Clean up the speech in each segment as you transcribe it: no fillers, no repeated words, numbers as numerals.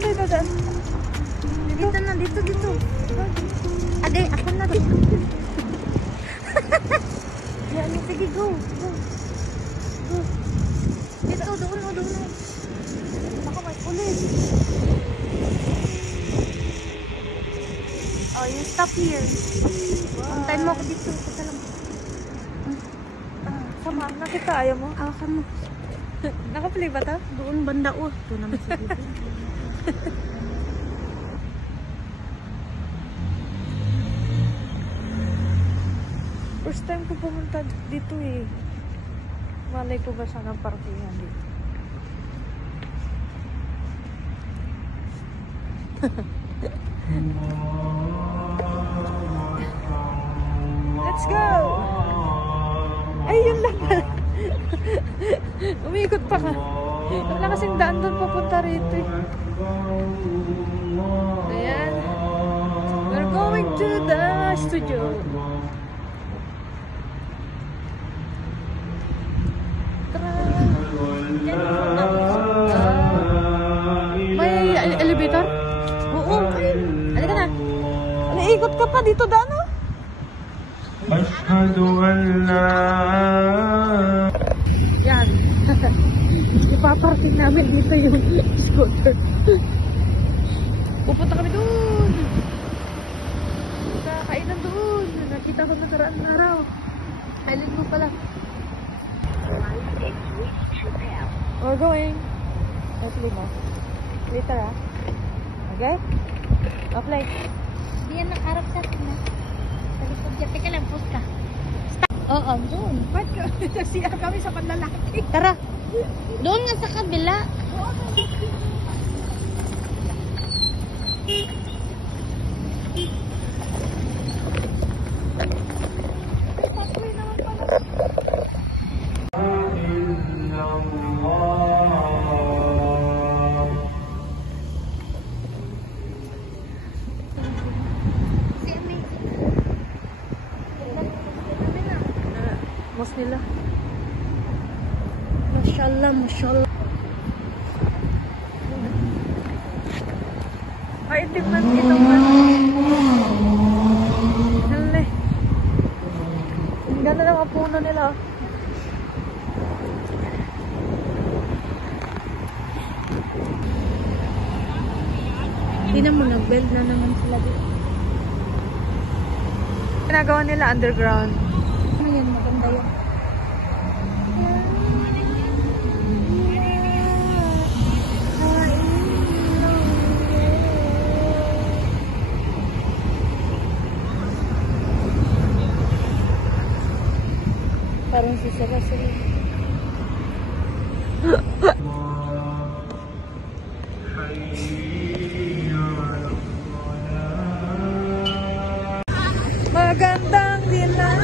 sa'yo dadaan? Dito na, dito. Agay, ako na dito. Yan, sige, go. Dito, doon. Ako, may pulis. Oh, you stop here. Antayin mo ako dito. Teka lang. Sama, nakita, ayaw mo? Sama. Nakaplay ba ta? Doon banda, ito naman sa dito. First time ko pumunta dito eh. Malay ko ba sana parkingan dito? Let's go! Ay, yun lang pala. Umiikot pa ka. Wala kasing daan doon papunta rito eh. Ayan. We're going to the studio. May elevator? Oo, halika na. Naikot ka pa dito, Dano? Ashhadu an la. Yan. Ipaparking namin dito yung scooter. Pupunta kami doon. Sa kainan doon. Nakita ko nakaraan na araw. Kailin mo pala. We're going. Leslie mo. Later ah. Okay? Apply. Hindi yan nakarap sa akin na. Sa likod dyan. Teka lang, post ka. Stop. Oo, doon. Ba't siya kami sa panlalaki? Tara. Doon nga sa kabila. Mas nila. Mashallah. Ay, hindi man dito man. Hali. Ang ganda ng mga puno nila. Tingnan mo, nag-build na naman sila dito. Ginagawa nila underground. Ano yan, maganda yun. Parang sisira sila. Magandang dilan.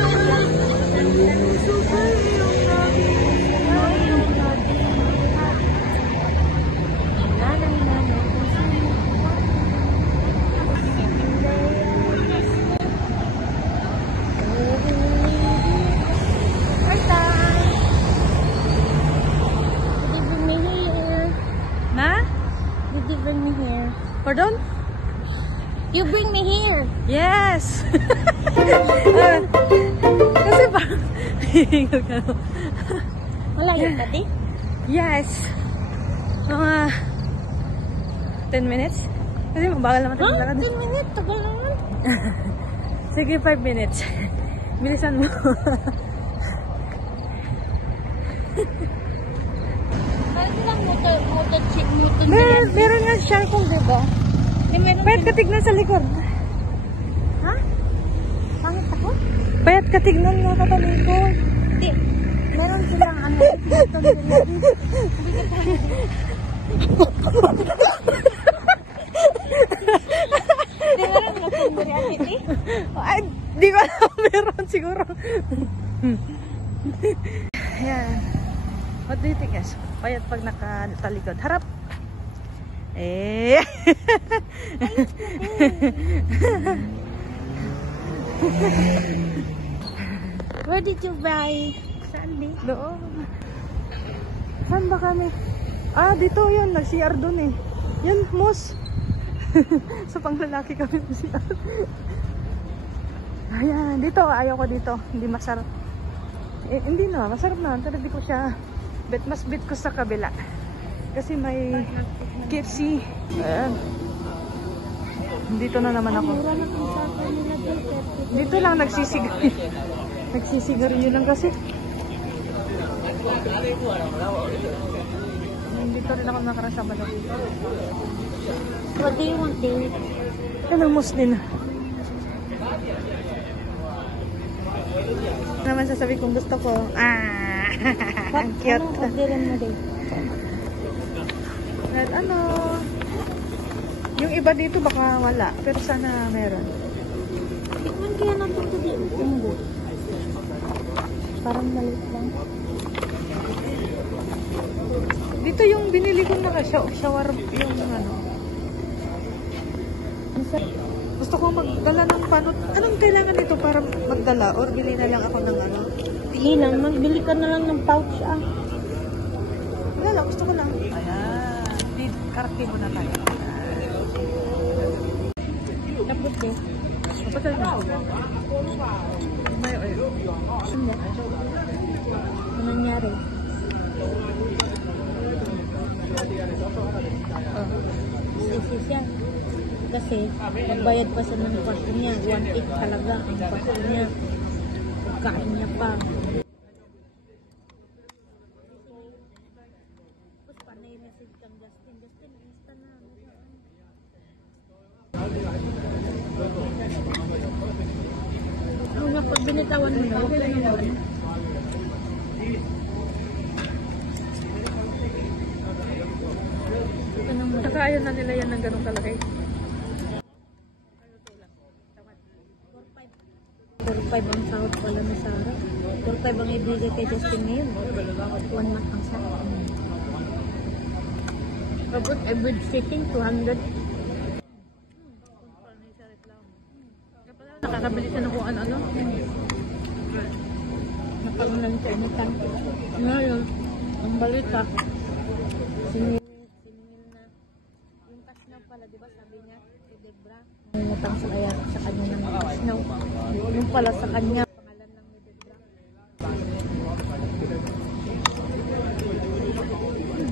Na? Did you bring me here? Pardon? You bring me here. Yes! Kasi parang hihingal ka no? Malayo ka di? Yes! Mga 10 minutes? Kasi mabagal naman tayo lakad. 10 minutes? Tagal naman. Sige, 5 minutes. Bilisan mo. Parang lang motor-chip. Meron nga circle, diba? Payat ka tignan sa likod. Ha? Pangit ako? Payat ka tignan nga kataling ko. Hindi. Meron silang ano. Hindi meron na sundari akit eh. Ay, di ko alam. Meron siguro. Ayan. What do you think, guys? Payat pag nakatalikod. Harap. Eh. Where did you buy? Saan di? Doon. Saan ba kami? Ah, dito yun. Nag-CR doon eh. Yan, moss. Sa panglalaki kami siya. Ayan, dito. Ayaw ko dito. Hindi masarap. Eh, hindi na. Masarap na. Pero di ko siya mas bit ko sa kabila. Kasi may KFC. Ayan. Dito na naman ako. Dito lang nagsisigarilyo. Nagsisigarilyo lang kasi. Dito rin ako nakarasama na dito. What do you want, David? Ito ng Muslim. Naman sasabi kong gusto ko. Ang cute. Anong orderan mo, Dave? At ano, yung iba dito baka wala, pero sana meron. Tikman kaya natin ito di umbo. Parang maliit lang. Dito yung binili ko na shower, yung ano. Gusto ko magdala ng panot. Anong kailangan nito para magdala? Or bili na lang ako ng ano? Pili lang, magbili ka na lang ng pouch Wala lang, gusto ko lang. Ayan. Karaki mo na tayo. Tapos eh. Patal na ako. May oil. Hindi. Ano nangyari? Sisi siya. Kasi, nagbayad pa siya ng pasto niya. 1.8 talaga ang pasto niya. Pagkain niya pa. Tapos, panay message kang Justin. Justin, insta na. Kung pag binitawan mo na, okay lang naman. Saka ayaw na nila yan ng ganong kalaki. 4.5 ang sahod pala na Sarah. 4.5 ang ibigay kay Justin ngayon. 1 month ang sahod. Tapos, average fitting, 200. Nakakabili siya ng kung ano-ano. Napangunan sa initan. Ngayon, ang balita, siningil na. Yung cash now pala, di ba sabi niya, si Debra, nangingatang sa kanya ng cash now. Yung pala sa kanya, pangalan lang ni Debra.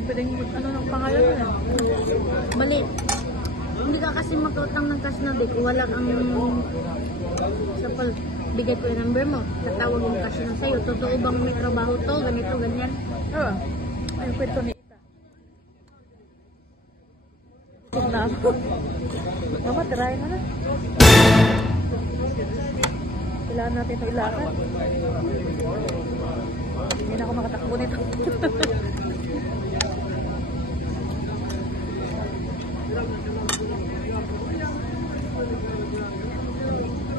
Pwedeng ano ng pangalan na. Mali. Hindi ka kasi makautang ng cash now, di kung wala ang sa bigay ko yung number mo, tatawag yung cash na sa'yo. Totoo bang may trabaho to, ganito, ganyan? Oo. Ay, kwento ni Ita. Huwag na ako. Mama, tirahin mo na. Kailangan natin ito ilakad. Hindi na ako makatakbo nito.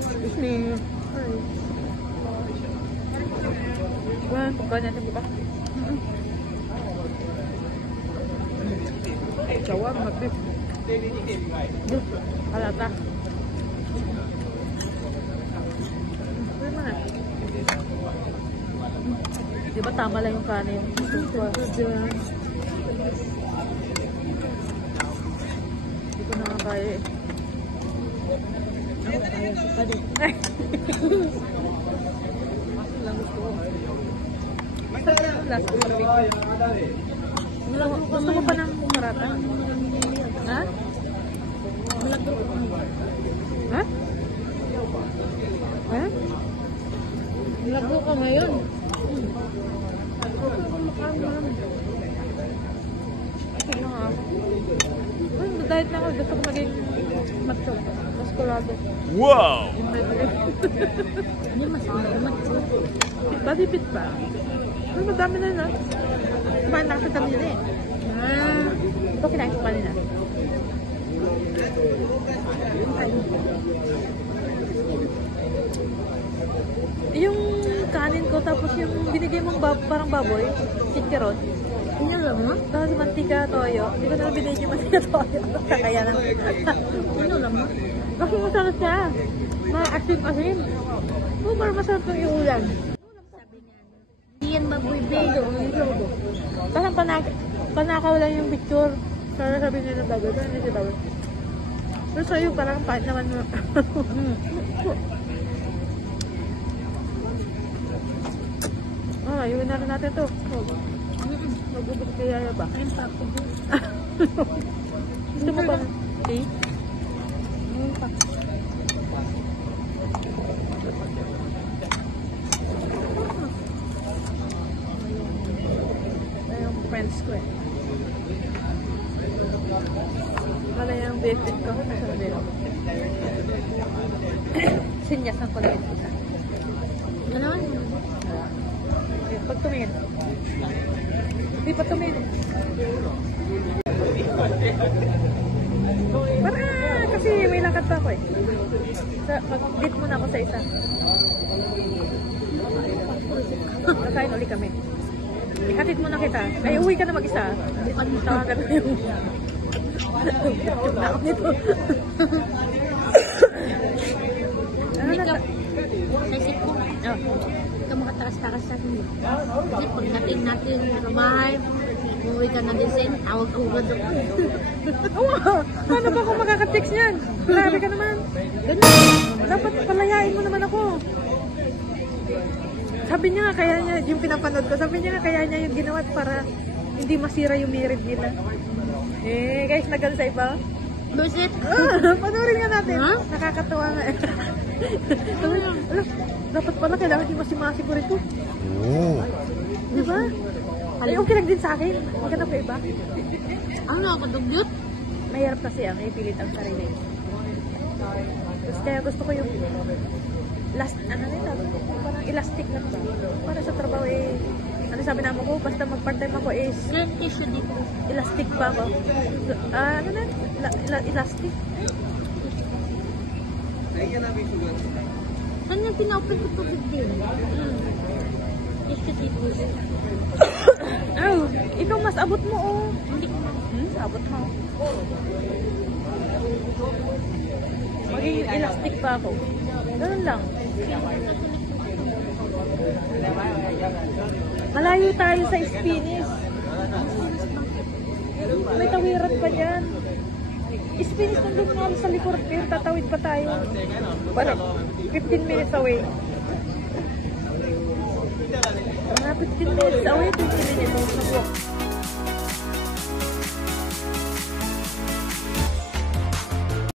Excuse me. Well, pagkain natin, di ba? Jawab, mag-beef. Halata. Pwede mo na. Di ba tama lang yung kanin? Hindi ko na kaya eh. Ako, kaya ko pa din. Lang gusto ko. Last ko barbecue. Gusto ko pa ng marata? Ha? Malagro ko pa. Ha? Ha? Malagro ka ngayon. Ano nga? Diet na ako. Gusto ko maging macho. Maskulado. Wow! Hindi mas kumamat. Body fit ba? Pero madami na na. Kumain na kasi kami nila eh. Ito kinain ko kanina. Yung kanin ko tapos yung binigay mong parang baboy, chicharon. Ano lang mo? Tapos mantika, toyo. Hindi ko na binigay yung mantika, toyo. Kakayanan. Ano lang mo? Kasi masarap siya. Maasim-asim. Oo, parang masarap yung iulan. Sabi niya, hindi yan baboy belo. Parang panakaw lang yung picture. Sana sabi niya ng bago, hindi siya bago. Pero sa'yo parang pahit naman mo. Iwan na rin natin to. Mag-ubot kaya ba? Ayun pa ako. Gusto mo ba? Okay. Ayun pa. Ito yung friends ko eh. Wala yung BFF ko. Nasa na dito. Sinyas ang pag isa. Ano? Pag tumingin. Hindi pa tumingin. Para kasi may lakad pa ako eh. Mag-date muna ako sa isa. Kakain ulit kami. Ihatid muna kita. Ay, uwi ka na mag-isa. Tawagan na yung... na ako nito. Hindi ka. Sa isip ko. Oh. Hindi ka makatakas-takas sa akin. Kasi pagdating natin sa bahay, umuwi ka na din sa inyo, tawag ko ba doon? Oo, paano ba kung makaka-text niyan? Grabe ka naman. Dapat palayain mo naman ako. Sabi niya nga kaya niya, yung pinapanood ko, sabi niya nga kaya niya yung ginawa para hindi masira yung marriage nila. Eh, guys, nagal sa iba. Busit? Panoorin nga natin. Ha? Nakakatawa nga eh. Ala, dapat pala kailangan di masimasi ko rito. Oo. Diba? Ay, okay lang din sa akin. Huwag ka na pa iba. Ano ako, dugyot? Mahirap kasi ang ipilit ang sarili. Kaya gusto ko yung last, ano nila, parang elastic lang ba? Para sa trabaho eh, ano sabi naman ko, basta mag-part-time ako is Yan tissue dito. elastic pa ako. Ano na? Elastic? Saan yung pina-open ko tubig din? Tissue dito. Oh, ikaw mas abot mo oh. Hindi ko Abot mo. Magiging elastic pa ako. Ganun lang. Malayo tayo sa Spinis. May tawiran pa dyan. Spinis nandun nga sa likod. Pero tatawid pa tayo. Parang 15 minutes away. Mga 15 minutes away, 20 minutes. Nag-walk.